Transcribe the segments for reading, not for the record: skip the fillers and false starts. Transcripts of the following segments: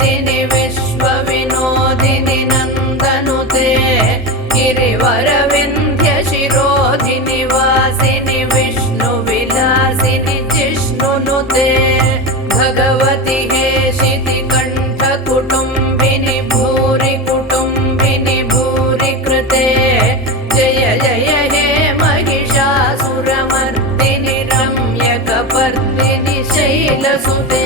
वेदिनि विश्वविनोदिनि नन्दनुते गिरिवरविन्ध्यशिरोधिनि वासिनि विष्णुविलासिनि जिष्णुनुते भगवति हेशितिकण्ठकुटुम्बिनि भूरि कुटुम्बिनि भूरि कृते जय जय हे महिषासुरमर्दिनि रम्यकपर्दिनि शैलसुते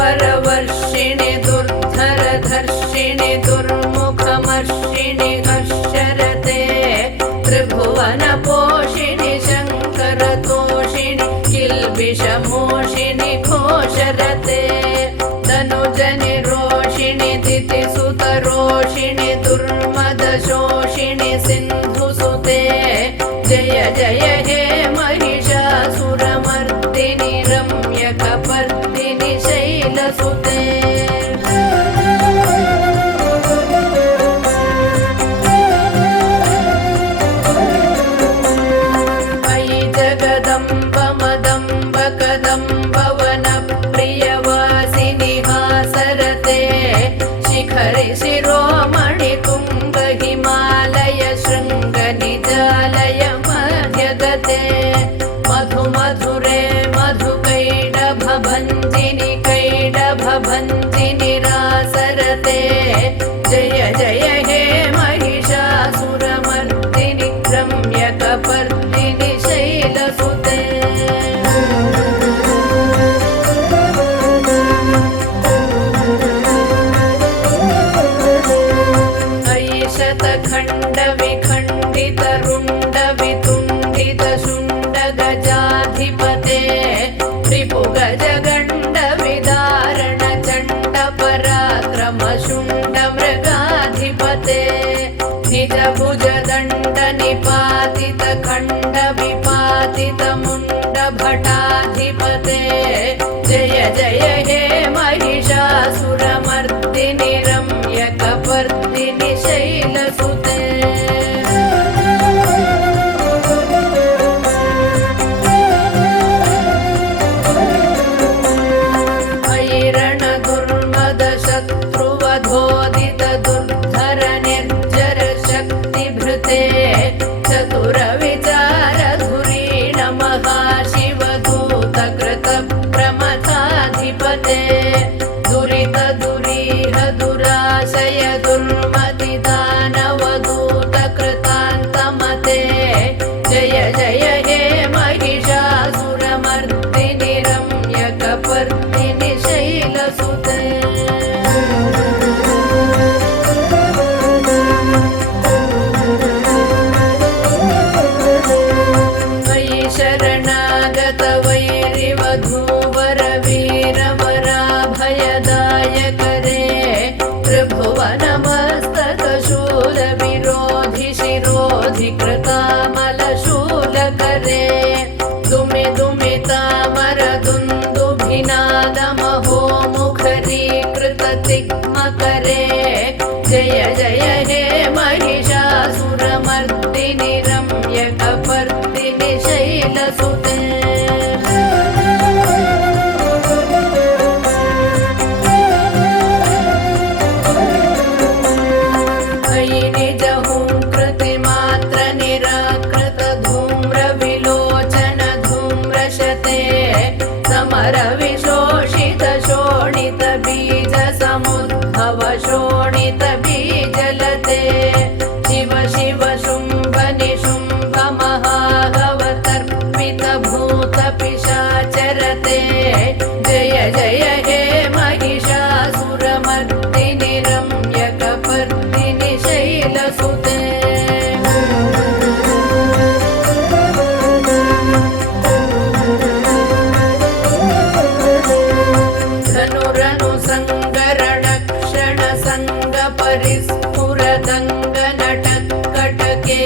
सुरवरवर्षिणि दुर्धरधर्षिणि दुर्मुखमर्षिणि हर्षरते त्रिभुवनपोषिणि शङ्करतोषिणि किल्बिषमोषिणि घोषरते तनुजनिरोषिणि दितिसुतरोषिणि दुर्मदशोषिणि सिन्धुसुते जय जय हे महिषासुरमर्दिनि रम्यकपर्दिनि शैलसुते अयि जगदम्ब मदम्ब कदम्ब वनप्रियवासिनि हासरते शिखरि शिरोमणि तुङ्ग हिमालय शृङ्ग निजालय मध्यगते मधु मधुरे मधुकैडभभञ्जिनि कैडभभञ्जिनि रासरते जय जय हे महिषासुरमर्दिनि रम्यकपर्दिनि शैलसुते अयि शतखण्डविखण्डितरुण्डवितुण्डितशुण्डगजाधिपते रिपुगजगण्डविदारणचण्डपराक्रमशुण्डमृगाधिपते निजभुजदण्डनिपातितखण्डविपातितमुण्डभटाधिपते जय जय हे महिषासुरमर्दिनि रम्यकपर्दिनि शैलसुते अयि रणदुर्मदशत्रुवधोदित दुर्धर निर्जर शक्तिभृते चतुरविचारधुरीण महाशिवदूतकृतप्रमथाधिपते दुरितदुरीह दुराशय दुर्मतिदानवदूतकृतान्तमते जय जय हे महिषासुरमर्दिनि रम्यकपर्दिनि शैलसुते अयि शरणागत वैरिवधूवरवीरवराभयदायकरे त्रिभुवनमस्तकशूलविरोधि शिरोधि कृतामलशूलकरे दुमि दुमितामर दुन्दुभिनादमहो मुखरीकृततिग्मकरे जय जय हे महिषासुरमर्दिनि रम्यकपर्दिनि शैलसुते अयि निजहुङ्कृतिमात्र निराकृत धूम्रविलोचन धूम्रशते समरविशोषित शोणित बीज समुद्भव शोणित बीजलते शिव शिव शुम्भ निशुम्भ महागवतर्पित भूत पिशाचरते जय जय हे महिषासुरमर्दिनि रम्यकपर्दिनि शैलसुते धनुरनु सङ्गरणक्षण सङ्गपरिस्फुरदङ्गनटत्कटके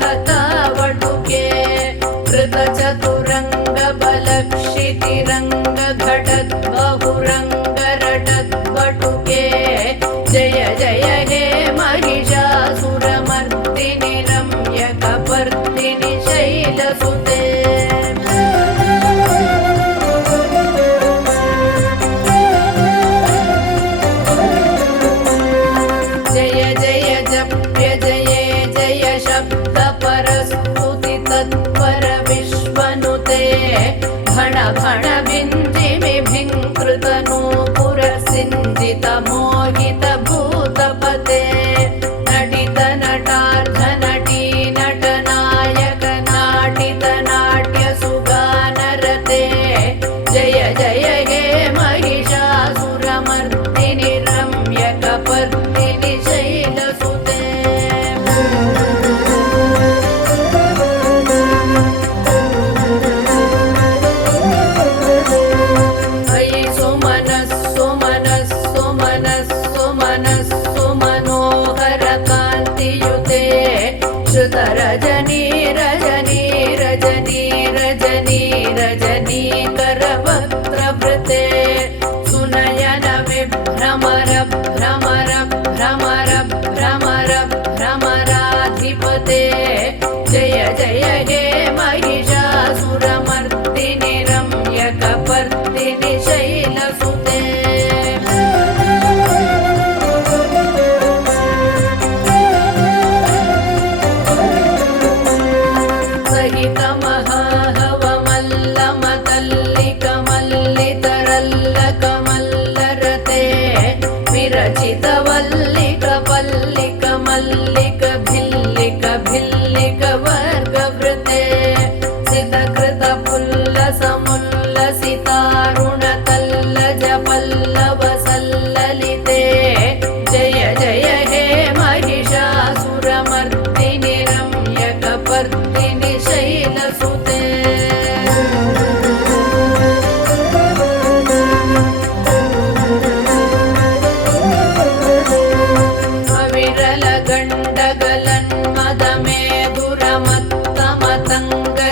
कनकपिशङ्गपृषत्कनिशङ्गरसद्घटशृङ्गहतावटुके कृतचतुरङ्गबलक्षितिरङ्गघटद्बहुरङ्गरटद्वटुके रमणबिन्दिमिभिङ्कृतनूपुरसिञ्जितमोहितभूतपते नटित नटार्धनटी नटनायक नाटित नाट्यसुगानरते जय जय हे महिषासुरमर्दिनि रम्यकपर्दिनि शैलसुते अयि सुमनस्सु मनस्सु मनस्सु मनस्सु मनोहरकान्तियुते श्रुतरजनी रजनी रजनी रजनी रजनीकरवक्त्रवृते सुनयन विभ्रमर भ्रमर भ्रमर भ्रमर भ्रमराधिपते जय जय हे महिषासुरमर्दिनि रम्यकपर्दिनि शैलसुते सहितमहाहवमल्लमतल्लिकमल्लितरल्लकमल्लरते विरचितवल्लिकपल्लिकमल्लिकभिल्लिकवर्गवृते सितकृतपुल्लसमुल्लसितारुणतल्लजपल्लवसल्ललिते जय जय हे महिषासुरमर्दिनि रम्यकपर्दिनि शैलसुते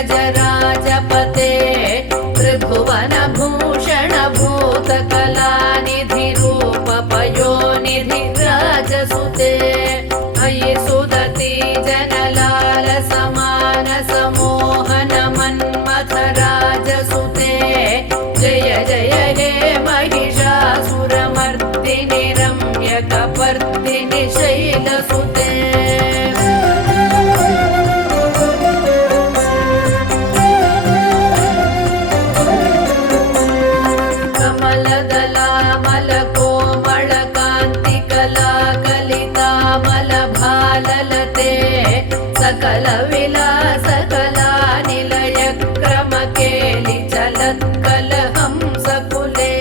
अविरलगण्डगलन्मदमेधुरमत्तमतङ्गजराजपते त्रिभुवनभूषणभूतकलानिधिरूपपयोनिधिराजसुते अयि सुदती जनलालसमानसमोहनमन्मथराजसुते जय जय हे महिषासुरमर्दिनि रम्यकपर्दिनि शैलसुते कमलदलामलकोमलकान्तिकलाकलितामलभाललते सकलविलासकलानिलयक्रमकेलिचलत्कलहंसकुले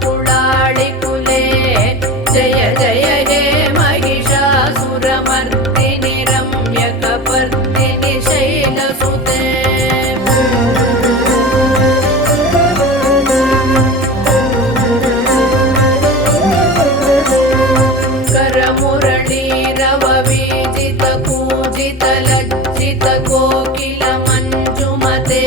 अलिकुलसङ्कुलकुवलयमण्डलमौलिमिलद्भपुडाळिकुले जय जय हे महिषासुरमर्दिनि रम्यकपर्दिनि शैलसुते करमुरळीरववीजितकूजितलज्जितकोकिलमञ्जुमते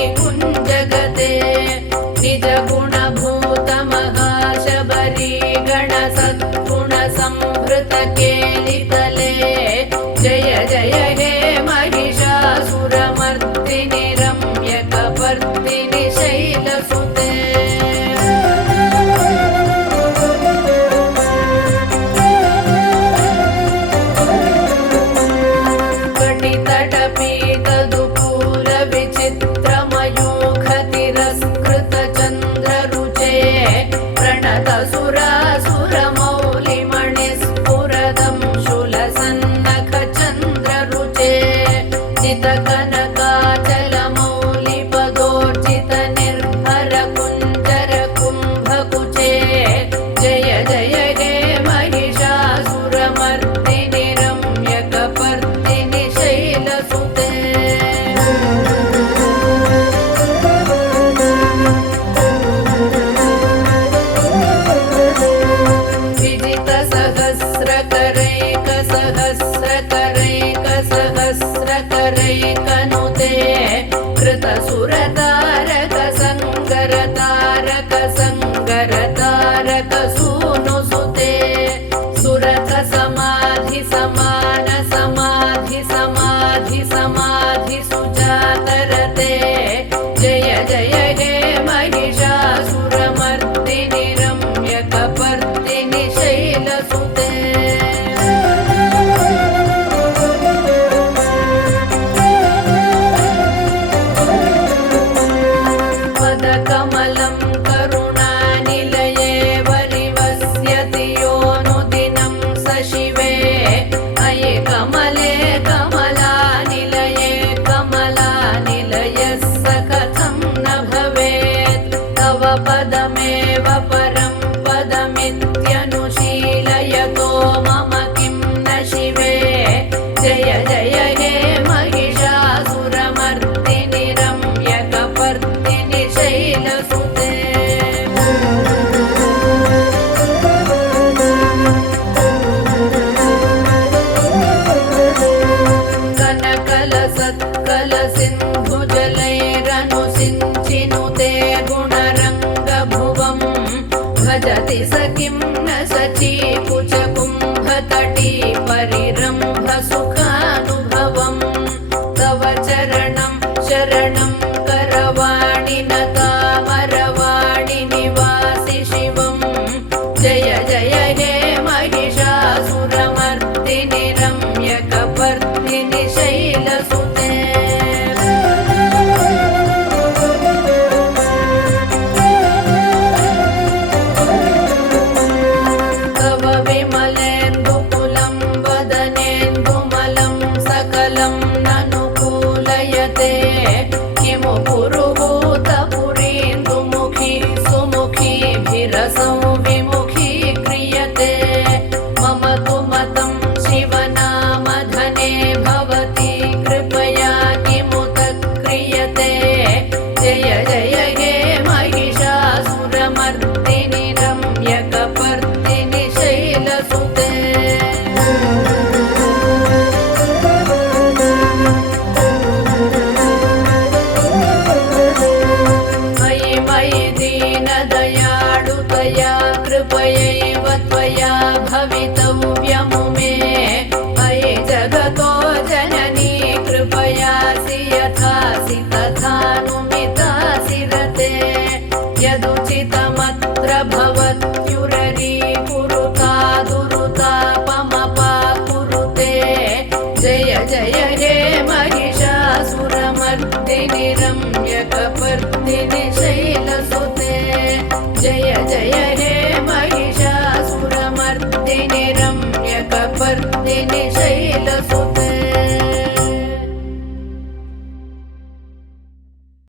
मिलितपुलिन्दमनोहरगुञ्जितरञ्जितशैलनिकुञ्जगते निजगुणभूतमहाशबरीगणसद्गुणसंहृतकेलितले जय जय हे महिषासुरमर्दिनि रम्यकपर्दिनि शैलसुते कटितटपीतदुकूलविचित्रमयूखतिरस्कृतचन्द्ररुचे प्रणतसुरासुरमौलिमणिस्फुरदं शूलसन्नखचन्द्ररुचे चितकनकाचलमौलिपदोर्जितनिर्भरकुञ्जरकुम्भकुचे जय जय हे महिषासुरमर्दिनि रम्यकपर्दिनि शैलसुते विजितसहस्रकरैकसहस्रकरैकसहस्रकरैकनुते कृतसुरतारकसङ्गरतारकसङ्गरतारकसूनुसुते सुरतसमाधिसमानसमाधिसमाधिसुजातरते जय जय हे महिषासुरमर्दिनि रम्य सखिं न सची कुचकुम्भतटी परिरम्भ सुखानुभवम् तव चरणं शरणं करवाणि न तामरवाणि निवासि शिवम् जय जय हे महिषासुरमर्दिनि रम्यकपर्दिनि शैलसुते तव विमलेन्दुकुलं वदनेन्दुमलं सकलं ननुकूलयते किमु पुरुहूतपुरीन्दुमुखी सुमुखीभिरसौ विमुखी क्रियते मम तु मतं शिवनामधने भवति कृपया किमुत क्रियते जय जय हे महिषासुरमर्दिनि रम्यकपर्दिनि शैलसुते मयि मयि दीनदयाळुतया कृपयैव त्वया भवितव्यमु मे